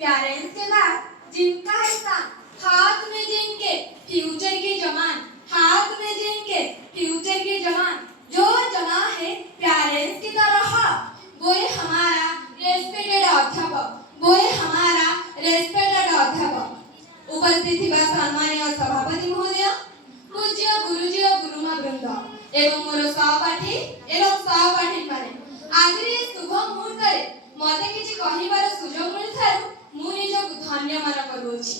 Parents के बाद जिनका एहसान, हाथ में जिनके फ्यूचर के जमान, हाथ में जिनके फ्यूचर के जमान, जो जमा है पेरेंट्स की तरह, वो है हमारा रेस्पेक्टेड अध्यापक, वो है हमारा रेस्पेक्टेड अध्यापक। उपस्थित थिबा सम्मानीय सभापति महोदय, पूज्य गुरुजी और गुरुमा वृंद एवं मोर सहपाठी एवं सहपाठी माने आज शुभ मुहूर्त मते किछि कहिबार सुजोग मिलथारु मु निजकु धन्य मान करूछि।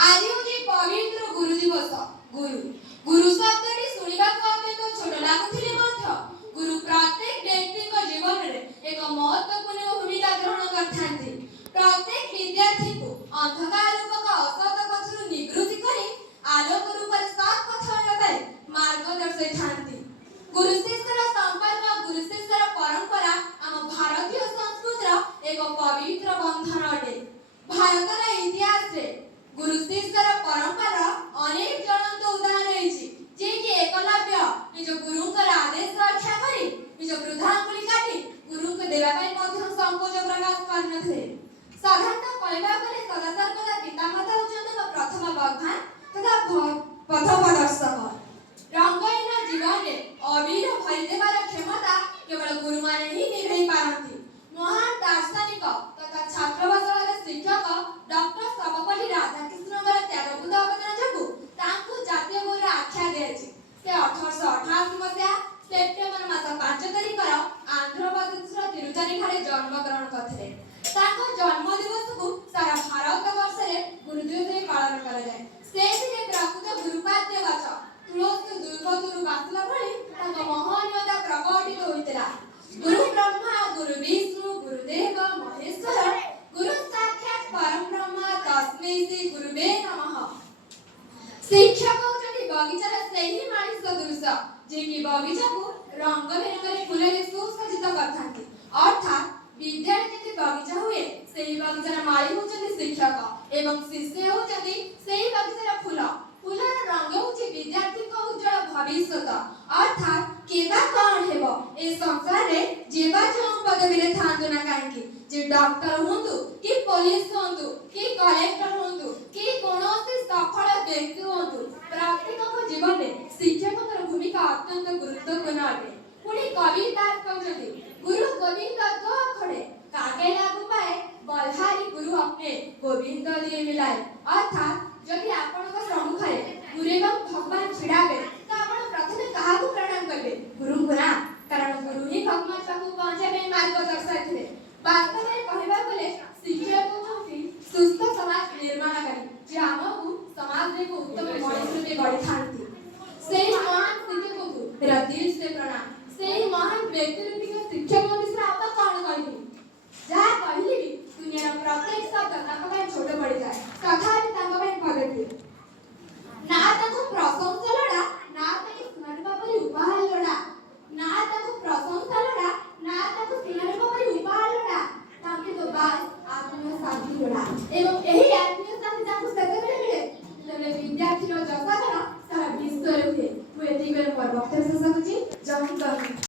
आज होछि पवित्र गुरु दिवस। गुरु शब्दटी शुणिबा अत्यंत छोट लागुथिले मध्य गुरु प्रत्येक व्यक्ति को जीवन रे एक महत्वपूर्ण भूमिका ग्रहण करथांती। प्रत्येक विद्यार्थी को अंधकार रूपक असत पथरु निवृत्ति करी आलोक रूपर सत पथ लगाई मार्ग दर्शैथांती। गुरु शिष्यर संपर्क, गुरु शिष्यर परंपरा आम भारतीय संस्कृतिर एक पवित्र बंधन अटे। भारतर इतिहास रे गुरु शिष्यर परंपरा अनेक ज्वलंत उदाहरण रहिछि, जे कि एकलव्य निज गुरुंकर आदेश रक्षा करी निज वृद्धांगुली काटी गुरुंक देवा पई मध्य संकोच प्रकाश करनथे। साधारणतः कहबा गले सदासर्वदा पितामाता होचନ୍ତି प्रथम भगवान तथा पथ प्रदर्शक। रंगहीन जीवन में अबीर भरी देवार क्षमता केवल गुरु माने ही निर्वही पारंती। महान दार्शनिक तथा छात्रवासर शिक्षक डॉक्टर सर्वपल्ली राधाकृष्णଙ୍କର त्यागबोध अवदान जोगु तांकु जातीय गुरुर आख्या दियाछि। से 1888 मसिया सेप्टेम्बर मास 5 तारिखर आंध्र प्रदेशर तिरुचानी ठारे जन्म ग्रहण करथिले। तांको जन्म दिवस को सारा भारत वर्ष रे गुरु दिवस रे पालन करा जाय। सेथिरे प्रकृत गुरुपाद्य वाच तुलसी दुर्गतुरु बासला भଳି तांको महनीयता प्रकटित होइतला। गुरु ब्रह्मा, गुरु विष्णु, गुरुदेव महेश्वर, गुरु साक्षात परम ब्रह्म तस्मै श्री गुरुवे नमः। शिक्षक होचନ୍ତି बगीचार सेही मानिस सदृश जे कि बगीचा को रंग बेरंगरे फूलरे सुसज्जित करथांती। अर्थात विद्यार्थी जे बगीचा हुए सेही बगीचार माली होचନ୍ତି शिक्षक एवं शिष्य होचନ୍ତି सेही बगीचार फूल। फूलर रंग होची विद्यार्थी को उज्जवल भविष्यत। अर्थात केबा कोन हेबो ए संसार रे जेबा जो पदवी रे थांतु ना काहेकि जे डॉक्टर होंतु कि पुलिस होंतु कि कलेक्टर होंतु कि कोनोसी सफल व्यक्ति होंतु, प्रत्येक को जीवन रे शिक्षककर भूमिका अत्यंत गुरुत्वपूर्ण अटे। पुणी कवि दास कहते गुरु गोविंद दो खड़े कागे लागू पाए बलहारी गुरु अपने गोविंद दिए मिलाए। अर्थात जदि आपन को सम्मुख रे गुरु एवं भगवान छिड़ाबे तो आपण प्रथमे कहा को प्रणाम करबे? गुरु को ना, कारण गुरु ही भगवान पाखु पहुंचाबे मार्ग दर्शाइथिले। वास्तव में कहबा गले शिक्षक होती सुस्थ समाज निर्माणकारी जे हमकु समाज रे को उत्तम मनुष्य रूपे गढ़ी थांती। सेही महान शिक्षक को तेरा दिल से प्रणाम। सेही महान व्यक्ति रूपी शिक्षक विषय आप कौन कहबी? जहा कहली भी दुनिया प्रत्येक शब्द तांको ପାଇଁ छोट पड़ी जाए, तथापि तांको ପାଇଁ पदती ना ताको प्रशंसा लोड़ा ना ताको सुनारबा परि उपहार लोड़ा, ना ताको प्रशंसा लोड़ा ना ताको सुनारबा परि उपहार लोड़ा, ताके तो बास आत्म शांति लोड़ा। एवं एही आत्म शांति ताको सेतबेले मिले जबले विद्यार्थी रो जसागर सारा विश्व रे हुए। मु एति बेर पर वक्तव्य शेष करूची। जय हिंद।